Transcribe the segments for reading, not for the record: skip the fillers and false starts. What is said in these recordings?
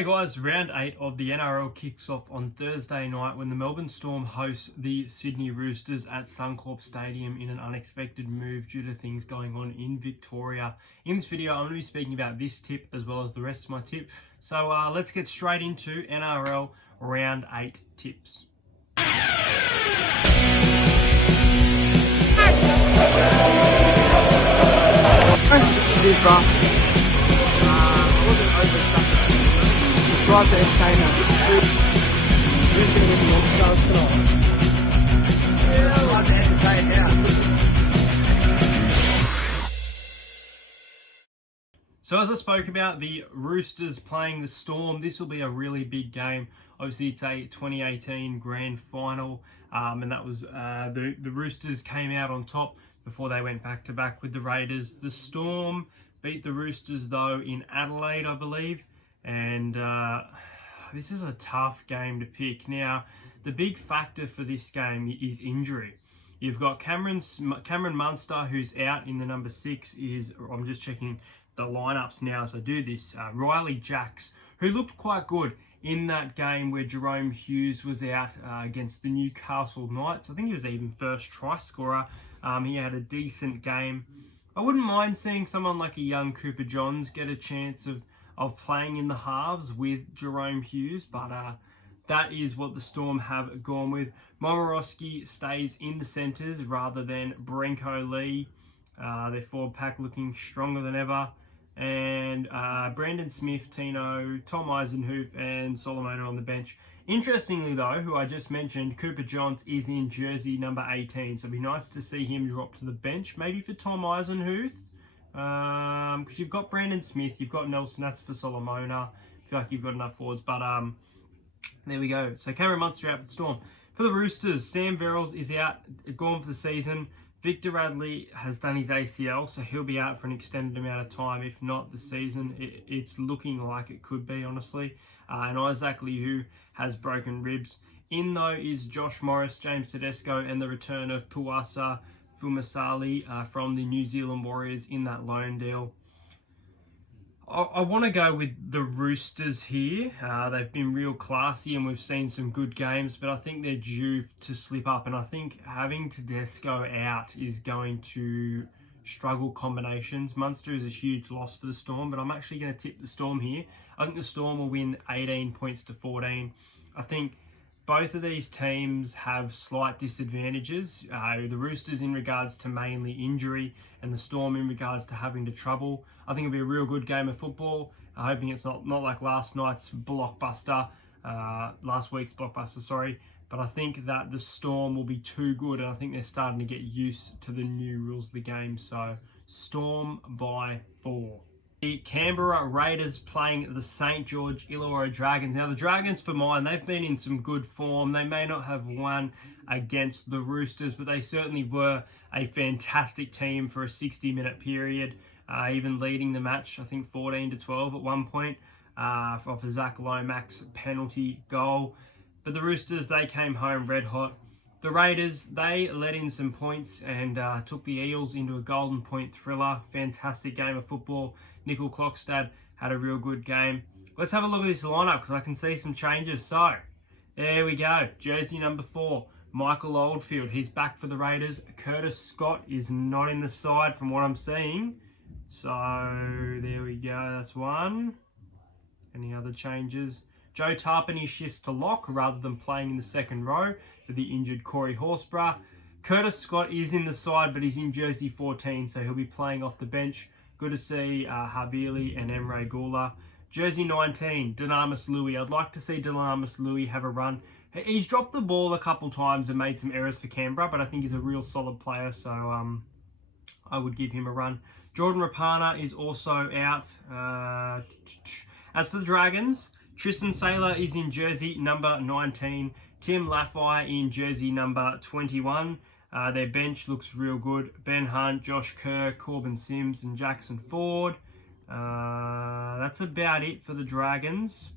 Hey guys, round 8 of the NRL kicks off on Thursday night when the Melbourne Storm hosts the Sydney Roosters at Suncorp Stadium in an unexpected move due to things going on in Victoria. In this video, I'm going to be speaking about this tip as well as the rest of my tip. So let's get straight into NRL round 8 tips. Subscribe to Entertainer. So as I spoke about, the Roosters playing the Storm, this will be a really big game. Obviously, it's a 2018 grand final, and that was the Roosters came out on top before they went back-to-back with the Raiders. The Storm beat the Roosters, though, in Adelaide, I believe. And this is a tough game to pick. Now, the big factor for this game is injury. You've got Cameron Munster, who's out in the number 6. I'm just checking the lineups now as I do this. Riley Jacks, who looked quite good in that game where Jerome Hughes was out against the Newcastle Knights. I think he was even first try scorer. He had a decent game. I wouldn't mind seeing someone like a young Cooper Johns get a chance of playing in the halves with Jerome Hughes, but that is what the Storm have gone with. Momorowski stays in the centres rather than Brenko Lee. Their forward pack looking stronger than ever. And Brandon Smith, Tino, Tom Eisenhuth and Solomon on the bench. Interestingly though, who I just mentioned, Cooper Johns is in jersey number 18, so it'd be nice to see him drop to the bench, maybe for Tom Eisenhuth. Because you've got Brandon Smith, you've got Nelson Asafa-Solomona. I feel like you've got enough forwards, but there we go. So Cameron Munster out for the Storm. For the Roosters, Sam Verrills is out, gone for the season. Victor Radley has done his ACL, so he'll be out for an extended amount of time, if not the season. It's looking like it could be, honestly. And Isaac Liu has broken ribs. In, though, is Josh Morris, James Tedesco, and the return of Puasa Fumasali from the New Zealand Warriors in that loan deal. I want to go with the Roosters here. They've been real classy and we've seen some good games, but I think they're due to slip up. And I think having Tedesco out is going to struggle combinations. Munster is a huge loss for the Storm, but I'm actually going to tip the Storm here. I think the Storm will win 18 points to 14. I think both of these teams have slight disadvantages. The Roosters in regards to mainly injury and the Storm in regards to having to trouble. I think it'll be a real good game of football. I'm hoping it's not like last week's blockbuster, sorry. But I think that the Storm will be too good, and I think they're starting to get used to the new rules of the game. So Storm by 4. The Canberra Raiders playing the St. George Illawarra Dragons. Now, the Dragons, for mine, they've been in some good form. They may not have won against the Roosters, but they certainly were a fantastic team for a 60-minute period, even leading the match, I think 14-12 at one point, off a Zach Lomax penalty goal. But the Roosters, they came home red hot. The Raiders, they let in some points and took the Eels into a golden point thriller. Fantastic game of football. Nickel Clockstad had a real good game. Let's have a look at this lineup because I can see some changes. So, there we go. Jersey number 4, Michael Oldfield. He's back for the Raiders. Curtis Scott is not in the side from what I'm seeing. So, there we go. That's one. Any other changes? Joe Tarpany shifts to lock rather than playing in the second row for the injured Corey Horsburgh. Curtis Scott is in the side, but he's in jersey 14, so he'll be playing off the bench. Good to see Havili and Emre Gula. Jersey 19, Dynamis Louis. I'd like to see Dynamis Louis have a run. He's dropped the ball a couple times and made some errors for Canberra, but I think he's a real solid player, so I would give him a run. Jordan Rapana is also out. As for the Dragons, Tristan Saylor is in jersey number 19. Tim Laffey in jersey number 21. Their bench looks real good. Ben Hunt, Josh Kerr, Corbin Sims, and Jackson Ford. That's about it for the Dragons.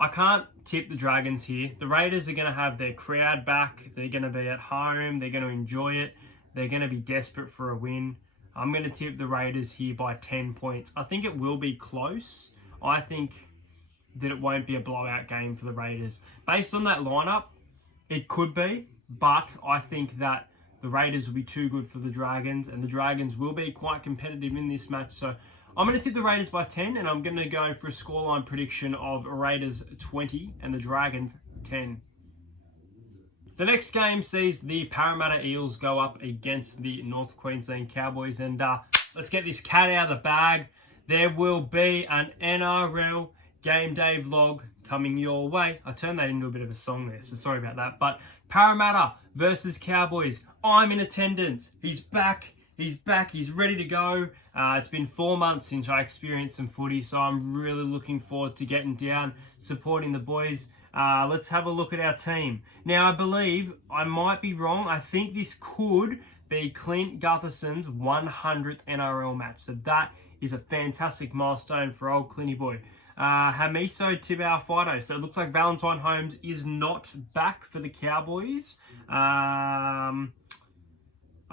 I can't tip the Dragons here. The Raiders are going to have their crowd back. They're going to be at home. They're going to enjoy it. They're going to be desperate for a win. I'm going to tip the Raiders here by 10 points. I think it will be close. I think that it won't be a blowout game for the Raiders. Based on that lineup, it could be, but I think that the Raiders will be too good for the Dragons, and the Dragons will be quite competitive in this match. So I'm going to tip the Raiders by 10, and I'm going to go for a scoreline prediction of Raiders 20 and the Dragons 10. The next game sees the Parramatta Eels go up against the North Queensland Cowboys, and let's get this cat out of the bag. There will be an NRL game day vlog coming your way. I turned that into a bit of a song there, so sorry about that. But Parramatta versus Cowboys. I'm in attendance. He's back. He's back. He's ready to go. It's been 4 months since I experienced some footy, so I'm really looking forward to getting down, supporting the boys. Let's have a look at our team. Now, I believe, I might be wrong, I think this could be Clint Gutherson's 100th NRL match. So that is a fantastic milestone for old Clinty boy. Hamiso Tibau Fido. So it looks like Valentine Holmes is not back for the Cowboys.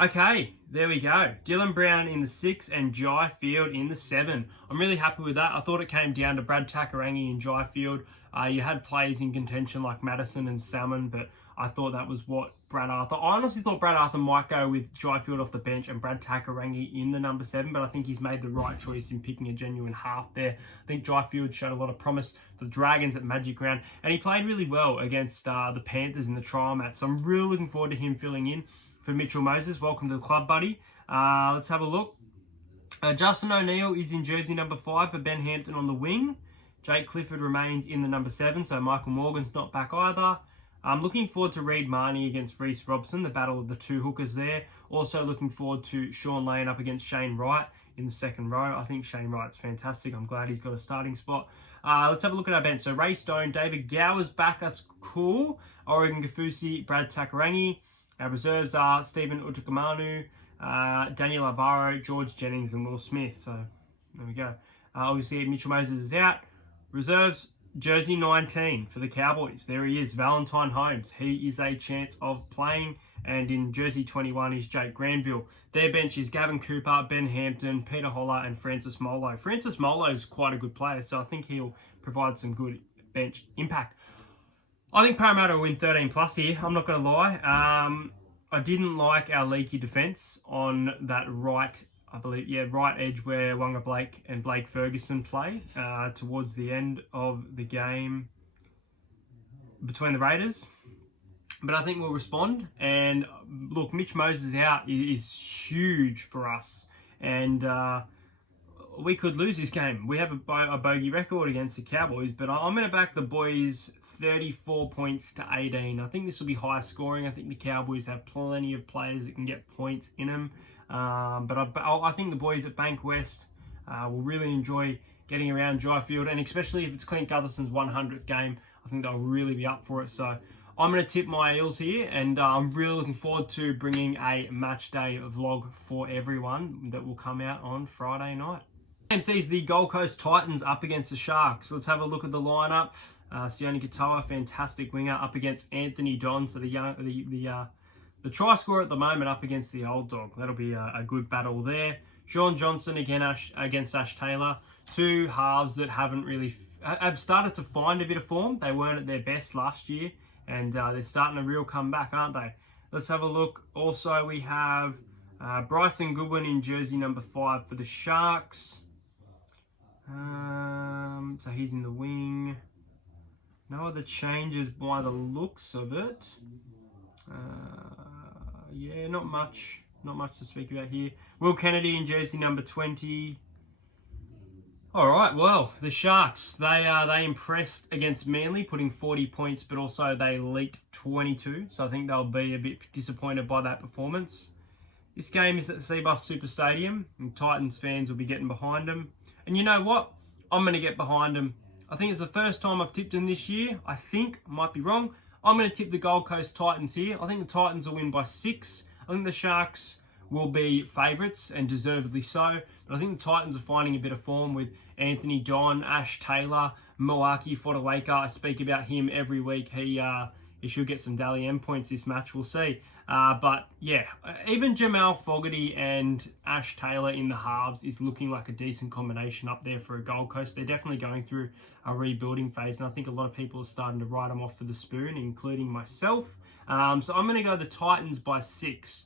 Okay, there we go. Dylan Brown in the 6 and Jai Field in the 7. I'm really happy with that. I thought it came down to Brad Takarangi and Jai Field. You had players in contention like Madison and Salmon, but I thought that was what Brad Arthur... I honestly thought Brad Arthur might go with Jai Field off the bench and Brad Takarangi in the number 7, but I think he's made the right choice in picking a genuine half there. I think Jai Field showed a lot of promise for the Dragons at Magic Round, and he played really well against the Panthers in the trial match, so I'm really looking forward to him filling in for Mitchell Moses. Welcome to the club, buddy. Let's have a look. Justin O'Neill is in jersey number 5 for Ben Hampton on the wing. Jake Clifford remains in the number 7, so Michael Morgan's not back either. I'm looking forward to Reid Marnie against Reece Robson, the battle of the two hookers there. Also looking forward to Sean Lane up against Shane Wright in the second row. I think Shane Wright's fantastic. I'm glad he's got a starting spot. Let's have a look at our bench. So Ray Stone, David Gower's back. That's cool. Oregon Gafusi, Brad Takarangi. Our reserves are Stephen Utukamanu, Daniel Alvaro, George Jennings, and Will Smith. So there we go. Obviously, Mitchell Moses is out. Reserves, jersey 19 for the Cowboys. There he is, Valentine Holmes. He is a chance of playing. And in jersey 21 is Jake Granville. Their bench is Gavin Cooper, Ben Hampton, Peter Holler, and Francis Molo. Francis Molo is quite a good player, so I think he'll provide some good bench impact. I think Parramatta will win 13 plus here. I'm not going to lie. I didn't like our leaky defence on that right, I believe, right edge where Wanga Blake and Blake Ferguson play towards the end of the game between the Raiders. But I think we'll respond. And look, Mitch Moses out is huge for us. And we could lose this game. We have a bogey record against the Cowboys, but I'm going to back the boys 34 points to 18. I think this will be high scoring. I think the Cowboys have plenty of players that can get points in them. But I think the boys at Bank West will really enjoy getting around Jai Field, and especially if it's Clint Gutherson's 100th game, I think they'll really be up for it. So I'm going to tip my Eels here, and I'm really looking forward to bringing a match day vlog for everyone that will come out on Friday night. Sees the Gold Coast Titans up against the Sharks. So let's have a look at the lineup. Sione Katoa, fantastic winger, up against Anthony Don, so the try scorer at the moment up against the old dog. That'll be a good battle there. Sean Johnson again against Ash Taylor. Two halves that have started to find a bit of form. They weren't at their best last year, and they're starting a real comeback, aren't they? Let's have a look. Also, we have Bryson Goodwin in jersey number 5 for the Sharks. So he's in the wing. No other changes by the looks of it. Yeah, not much to speak about here. Will Kennedy in jersey number 20. All right, well, the Sharks, they impressed against Manly, putting 40 points, but also they leaked 22. So I think they'll be a bit disappointed by that performance. This game is at the Seabus Super Stadium, and Titans fans will be getting behind them. And you know what? I'm going to get behind them. I think it's the first time I've tipped them this year. I think, might be wrong. I'm going to tip the Gold Coast Titans here. I think the Titans will win by 6. I think the Sharks will be favourites, and deservedly so. But I think the Titans are finding a bit of form with Anthony Don, Ash Taylor, Moaki Fotuaika. I speak about him every week. he should get some Dally M points this match. We'll see. But yeah, even Jamal Fogarty and Ash Taylor in the halves is looking like a decent combination up there for a Gold Coast. They're definitely going through a rebuilding phase, and I think a lot of people are starting to write them off for the spoon, including myself. So I'm going to go the Titans by 6.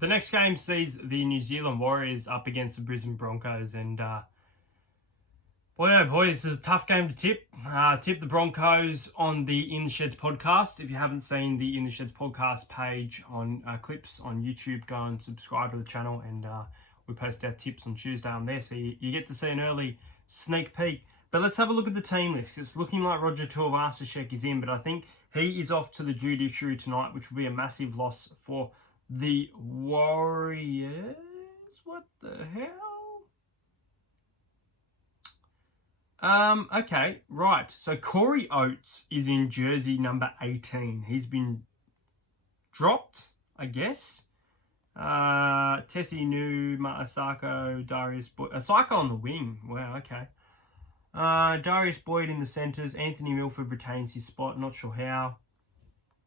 The next game sees the New Zealand Warriors up against the Brisbane Broncos, and boy, oh boy, this is a tough game to tip. Tip the Broncos on the In the Sheds podcast. If you haven't seen the In the Sheds podcast page on clips on YouTube, go and subscribe to the channel, and we post our tips on Tuesday on there, so you get to see an early sneak peek. But let's have a look at the team list. It's looking like Roger Tuivasa-Sheck is in, but I think he is off to the judiciary tonight, which will be a massive loss for the Warriors. What the hell? Okay, right. So Corey Oates is in jersey number 18. He's been dropped, I guess. Tessie New, Asako, Darius Boyd. Asako on the wing. Wow, okay. Darius Boyd in the centres. Anthony Milford retains his spot. Not sure how.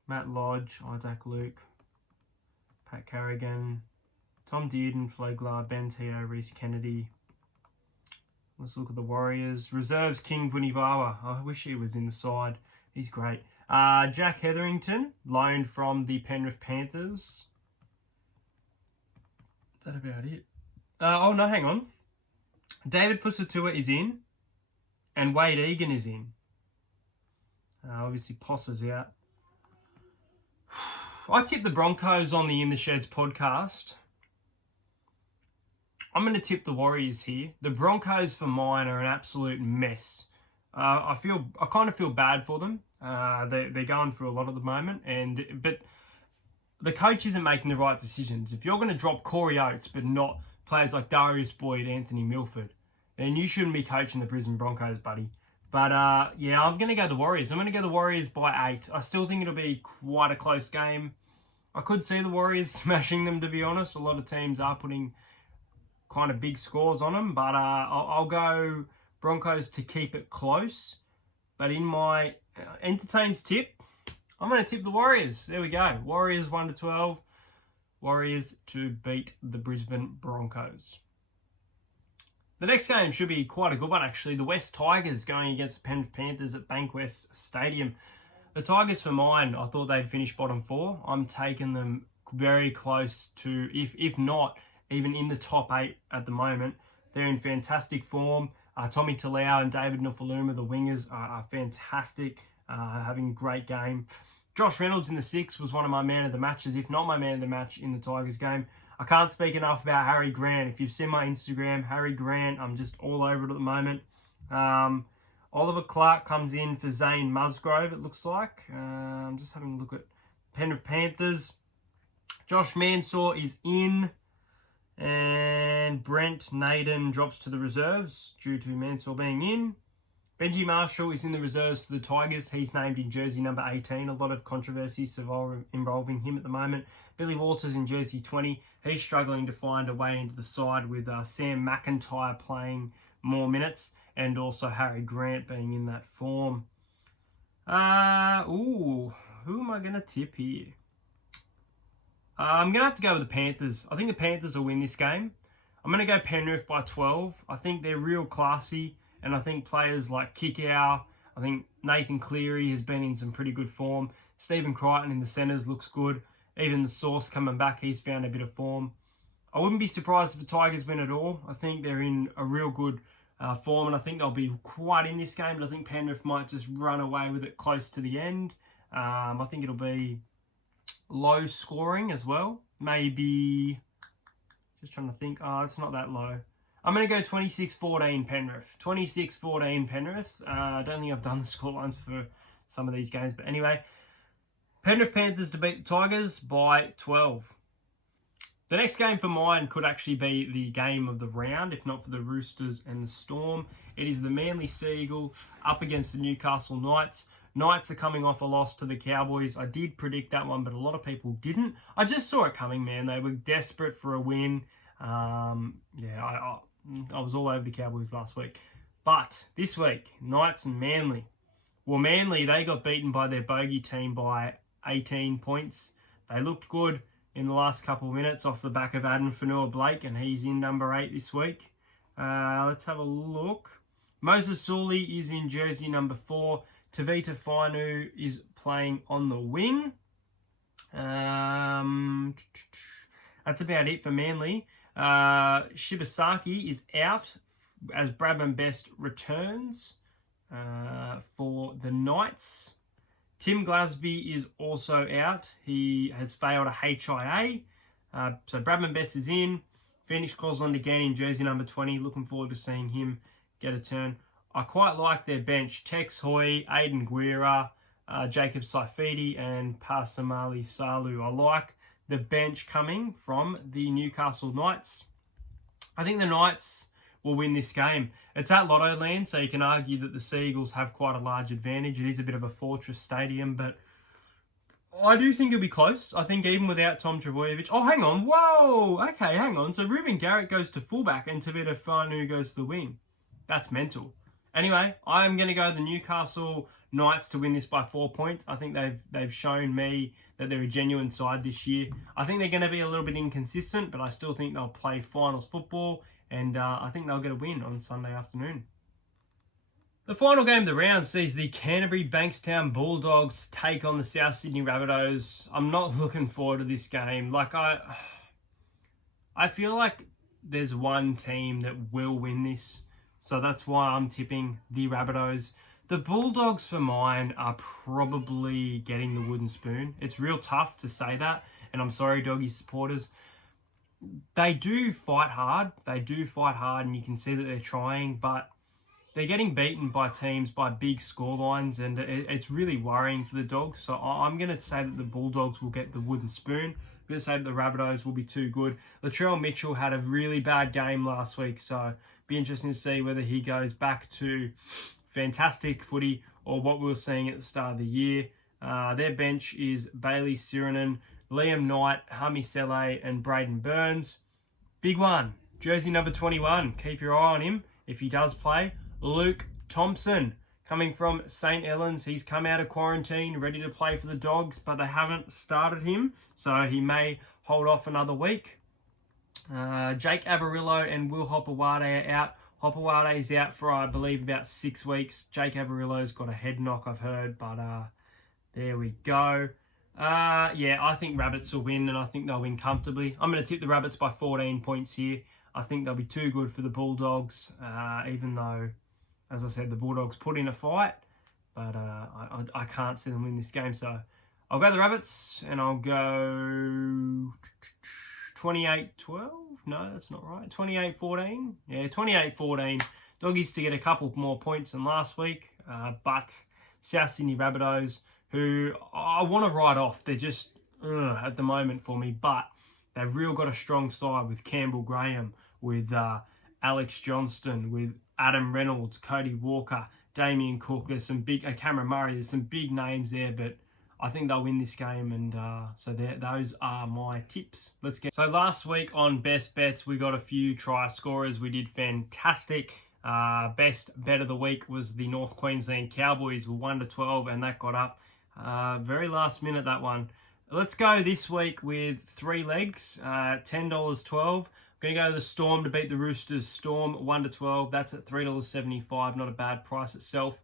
Matt Lodge, Isaac Luke, Pat Carrigan, Tom Dearden, Flagler, Ben Teo, Reece Kennedy. Let's look at the Warriors. Reserves, King Vunivawa. I wish he was in the side. He's great. Jack Hetherington, loaned from the Penrith Panthers. Is that about it? Oh, no, hang on. David Fusatua is in. And Wade Egan is in. Obviously, Poss is out. I tipped the Broncos on the In the Sheds podcast. I'm going to tip the Warriors here. The Broncos, for mine, are an absolute mess. I kind of feel bad for them. They're going through a lot at the moment, but the coach isn't making the right decisions. If you're going to drop Corey Oates, but not players like Darius Boyd, Anthony Milford, then you shouldn't be coaching the Brisbane Broncos, buddy. But yeah, I'm going to go the Warriors. I'm going to go the Warriors by 8. I still think it'll be quite a close game. I could see the Warriors smashing them, to be honest. A lot of teams are putting kind of big scores on them, but I'll go Broncos to keep it close. But in my entertains tip, I'm going to tip the Warriors. There we go. Warriors 1-12. Warriors to beat the Brisbane Broncos. The next game should be quite a good one, actually. The West Tigers going against the Penrith Panthers at Bankwest Stadium. The Tigers, for mine, I thought they'd finish bottom 4. I'm taking them very close to, if not, even in the top 8 at the moment. They're in fantastic form. Tommy Talau and David Nufaluma, the wingers, are fantastic, having a great game. Josh Reynolds in the 6 was one of my man of the matches, if not my man of the match in the Tigers game. I can't speak enough about Harry Grant. If you've seen my Instagram, Harry Grant, I'm just all over it at the moment. Oliver Clark comes in for Zane Musgrove, it looks like. I'm just having a look at Penrith Panthers. Josh Mansour is in. And Brent Naden drops to the reserves due to Mansour being in. Benji Marshall is in the reserves for the Tigers. He's named in jersey number 18. A lot of controversies involving him at the moment. Billy Walters in jersey 20. He's struggling to find a way into the side with Sam McIntyre playing more minutes. And also Harry Grant being in that form. Who am I going to tip here? I'm going to have to go with the Panthers. I think the Panthers will win this game. I'm going to go Penrith by 12. I think they're real classy. And I think players like Kikau, I think Nathan Cleary has been in some pretty good form. Stephen Crichton in the centres looks good. Even the Source coming back, he's found a bit of form. I wouldn't be surprised if the Tigers win at all. I think they're in a real good form, and I think they'll be quite in this game, but I think Penrith might just run away with it close to the end. I think it'll be low scoring as well. Maybe, just trying to think, it's not that low. I'm going to go 26-14 Penrith. 26-14 Penrith. I don't think I've done the scorelines for some of these games. But anyway, Penrith Panthers to beat the Tigers by 12. The next game for mine could actually be the game of the round, if not for the Roosters and the Storm. It is the Manly Seagull up against the Newcastle Knights. Knights are coming off a loss to the Cowboys. I did predict that one, but a lot of people didn't. I just saw it coming, man. They were desperate for a win. I was all over the Cowboys last week. But this week, Knights and Manly. Well, Manly, they got beaten by their bogey team by 18 points. They looked good in the last couple of minutes off the back of Adam Fanua-Blake, and he's in number 8 this week. Let's have a look. Moses Sully is in jersey number 4. Tavita Fainu is playing on the wing. That's about it for Manly. Shibasaki is out as Bradman Best returns for the Knights. Tim Glasby is also out. He has failed a HIA. So Bradman Best is in. Phoenix Crosland again in jersey number 20. Looking forward to seeing him get a turn. I quite like their bench. Tex Hoy, Aidan Guerra, Jacob Saifidi and Pasamali Salu. I like the bench coming from the Newcastle Knights. I think the Knights will win this game. It's at Lotto Land, so you can argue that the Seagulls have quite a large advantage. It is a bit of a fortress stadium, but I do think it'll be close. I think even without Tom Trbojevic... Oh, hang on. Whoa! Okay, hang on. So Ruben Garrett goes to fullback and Tavita Fainu goes to the wing. That's mental. Anyway, I'm going to go the Newcastle Knights to win this by 4 points. I think they've shown me that they're a genuine side this year. I think they're going to be a little bit inconsistent, but I still think they'll play finals football, and I think they'll get a win on Sunday afternoon. The final game of the round sees the Canterbury Bankstown Bulldogs take on the South Sydney Rabbitohs. I'm not looking forward to this game. I feel like there's one team that will win this. So that's why I'm tipping the Rabbitohs. The Bulldogs, for mine, are probably getting the wooden spoon. It's real tough to say that, and I'm sorry, Doggy supporters. They do fight hard. And you can see that they're trying, but they're getting beaten by teams by big scorelines, and it's really worrying for the Dogs. So I'm going to say that the Bulldogs will get the wooden spoon. I'm going to say that the Rabbitohs will be too good. Latrell Mitchell had a really bad game last week, so be interesting to see whether he goes back to fantastic footy or what we were seeing at the start of the year. Their bench is Bailey Sirinen, Liam Knight, Hami Sele and Braden Burns. Big one, jersey number 21. Keep your eye on him if he does play. Luke Thompson, coming from St. Helens. He's come out of quarantine, ready to play for the Dogs, but they haven't started him, so he may hold off another week. Jake Avarillo and Will Hopewade are out. Hopewade is out for, I believe, about 6 weeks. Jake Avarillo's got a head knock, I've heard, but there we go. Yeah, I think Rabbits will win, and I think they'll win comfortably. I'm going to tip the Rabbits by 14 points here. I think they'll be too good for the Bulldogs, even though, as I said, the Bulldogs put in a fight, but I can't see them win this game, so I'll go the Rabbits, and I'll go 28-12? No, that's not right. 28-14? Yeah, 28-14. Doggies to get a couple more points than last week, but South Sydney Rabbitohs, who I want to write off. They're just at the moment for me, but they've real got a strong side with Campbell Graham, with Alex Johnston, with Adam Reynolds, Cody Walker, Damien Cook. There's some big, Cameron Murray, there's some big names there, but I think they'll win this game, and so those are my tips. So last week on Best Bets, we got a few try scorers. We did fantastic. Best bet of the week was the North Queensland Cowboys, 1-12, and that got up very last minute, that one. Let's go this week with 3 legs, $10.12. Going to go to the Storm to beat the Roosters. Storm 1-12. That's at $3.75. Not a bad price itself.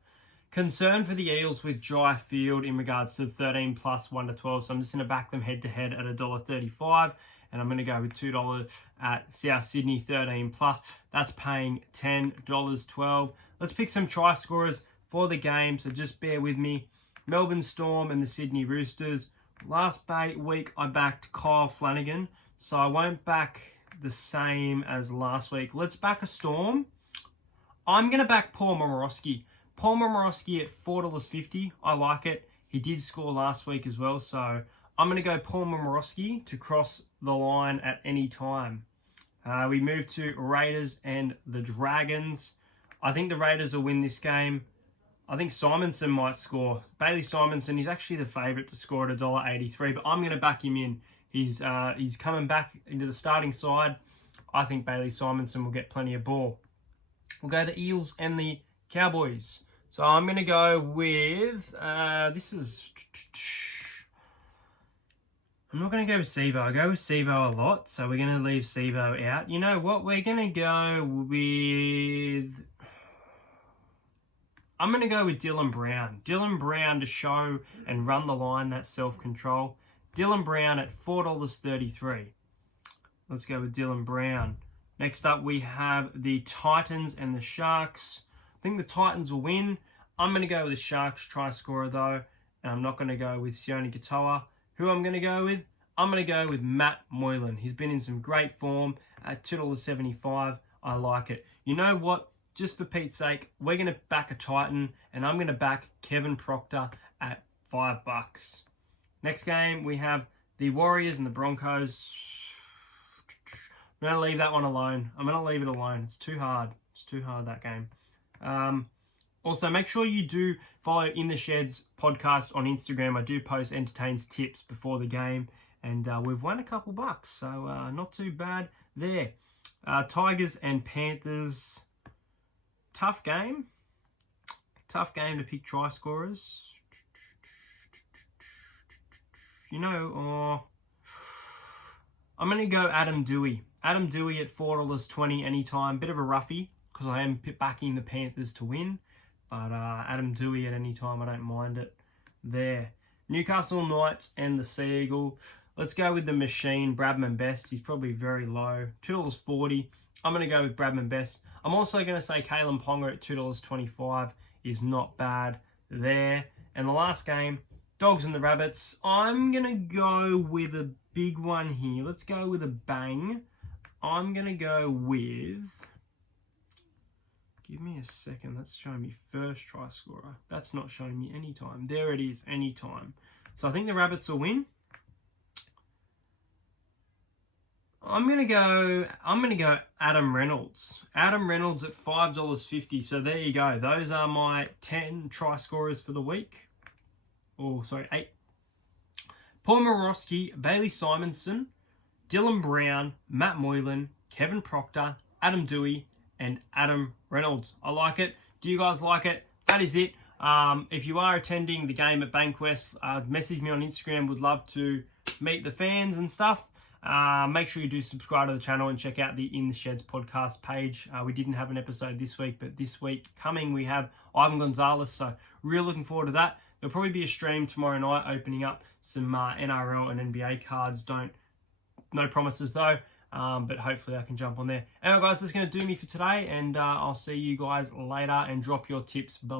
Concern for the Eels with Jai Field in regards to 13 plus 1-12. So I'm just going to back them head to head at $1.35. And I'm going to go with $2 at South Sydney 13 plus. That's paying $10.12. Let's pick some try scorers for the game. So just bear with me. Melbourne Storm and the Sydney Roosters. Last week I backed Kyle Flanagan. So I won't back the same as last week. Let's back a Storm. I'm going to back Paul Momorowski. Paul Momorowski at $4.50. I like it. He did score last week as well. So I'm going to go Paul Momorowski to cross the line at any time. We move to Raiders and the Dragons. I think the Raiders will win this game. I think Simonson might score. Bailey Simonson, he's actually the favourite to score at $1.83, but I'm going to back him in. He's coming back into the starting side. I think Bailey Simonson will get plenty of ball. We'll go the Eels and the Cowboys. So I'm going to go with, I'm not going to go with Sevo. I go with Sevo a lot, so we're going to leave Sevo out. You know what? We're going to go with, I'm going to go with Dylan Brown. Dylan Brown to show and run the line, that self-control. Dylan Brown at $4.33. Let's go with Dylan Brown. Next up, we have the Titans and the Sharks. I think the Titans will win. I'm going to go with the Sharks try scorer, though, and I'm not going to go with Sione Katoa. Who I'm going to go with? I'm going to go with Matt Moylan. He's been in some great form at $2.75. I like it. You know what? Just for Pete's sake, we're going to back a Titan, and I'm going to back Kevin Proctor at $5. Next game, we have the Warriors and the Broncos. I'm going to leave that one alone. I'm going to leave it alone. It's too hard. It's too hard, that game. Also, make sure you do follow In The Sheds podcast on Instagram. I do post entertains tips before the game, and we've won a couple bucks, so not too bad there. Tigers and Panthers. Tough game. Tough game to pick try scorers. You know, I'm going to go Adam Dewey. Adam Dewey at $4.20 anytime. Bit of a roughie because I am backing the Panthers to win. But Adam Dewey at any time, I don't mind it there. Newcastle Knights and the Sea Eagle. Let's go with the machine, Bradman Best. He's probably very low. $2.40. I'm going to go with Bradman Best. I'm also going to say Kalen Ponga at $2.25 is not bad there. And the last game, Dogs and the Rabbits. I'm going to go with a big one here. Let's go with a bang. I'm going to go with... Give me a second. That's showing me first try scorer. That's not showing me any time. There it is, any time. So I think the Rabbits will win. I'm gonna go Adam Reynolds. Adam Reynolds at $5.50. So there you go. Those are my 10 try scorers for the week. Oh, sorry, 8. Paul Morosky, Bailey Simonson, Dylan Brown, Matt Moylan, Kevin Proctor, Adam Dewey, and Adam Reynolds. I like it. Do you guys like it? That is it. If you are attending the game at Bankwest, message me on Instagram. Would love to meet the fans and stuff. Make sure you do subscribe to the channel and check out the In The Sheds podcast page. We didn't have an episode this week, but this week coming we have Ivan Gonzalez, so real looking forward to that. There'll probably be a stream tomorrow night opening up some NRL and NBA cards. No promises though, but hopefully I can jump on there. Anyway guys, that's going to do me for today, and I'll see you guys later, and drop your tips below.